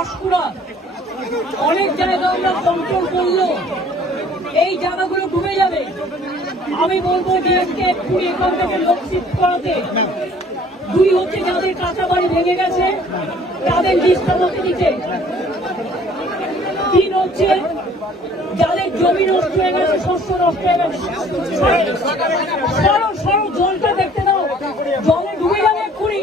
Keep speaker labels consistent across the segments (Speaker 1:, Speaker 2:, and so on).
Speaker 1: পাঁশকুড়া অনেক জায়গা আমরা কন্ট্রোল করল এই জায়গাগুলো ডুবে যাবে আমি বলব ডিএমকে এক্ষুনি এখান থেকে লোক করাতে দুই হচ্ছে যাদের কাঁচা বাড়ি ভেঙে গেছে তাদের লিস্ট আমাকে দিতে তিন হচ্ছে যাদের জমি নষ্ট হয়ে গেছে শস্য নষ্ট হয়ে গেছে জলটা দেখতে দাও জলে ডুবে যাবে এক্ষুনি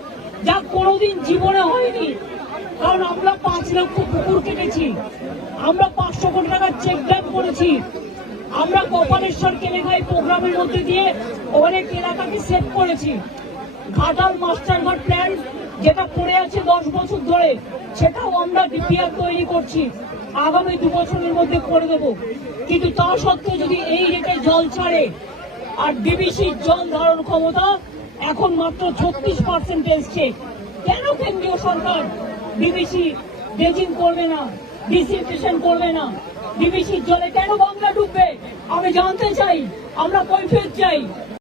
Speaker 1: যা কোনোদিন জীবনে হয়নি। কারণ আমরা পাঁচ লক্ষ পুকুর কেটেছি। আমরা পাঁচশো কোটি টাকার চেক ড্যাম করেছি। আমরা কপালেশ্বর কেলেঘাই প্রোগ্রামের মধ্যে দিয়ে অনেক এলাকাকে সেভ করেছি। ঘাটাল মাস্টারঘাট প্ল্যান যেটা পড়ে আছে দশ বছর ধরে, সেটাও আমরা ডিপিআর তৈরি করছি। আগামী দু বছরের মধ্যে করে দেব। কিন্তু তা সত্ত্বেও যদি এই রেটে জল ছাড়ে, আর ডিবিসির জল ধারণ ক্ষমতা এখন মাত্র ছত্রিশ পার্সেন্ট এসছে। কেন কেন্দ্রীয় সরকার বিবিসি ড্রেজিং করবে না ডিসিপ্রেশন করবে না? বিবিসির জলে কেন বাংলা ডুববে? আমি জানতে চাই, আমরা কৈফিয়ত চাই।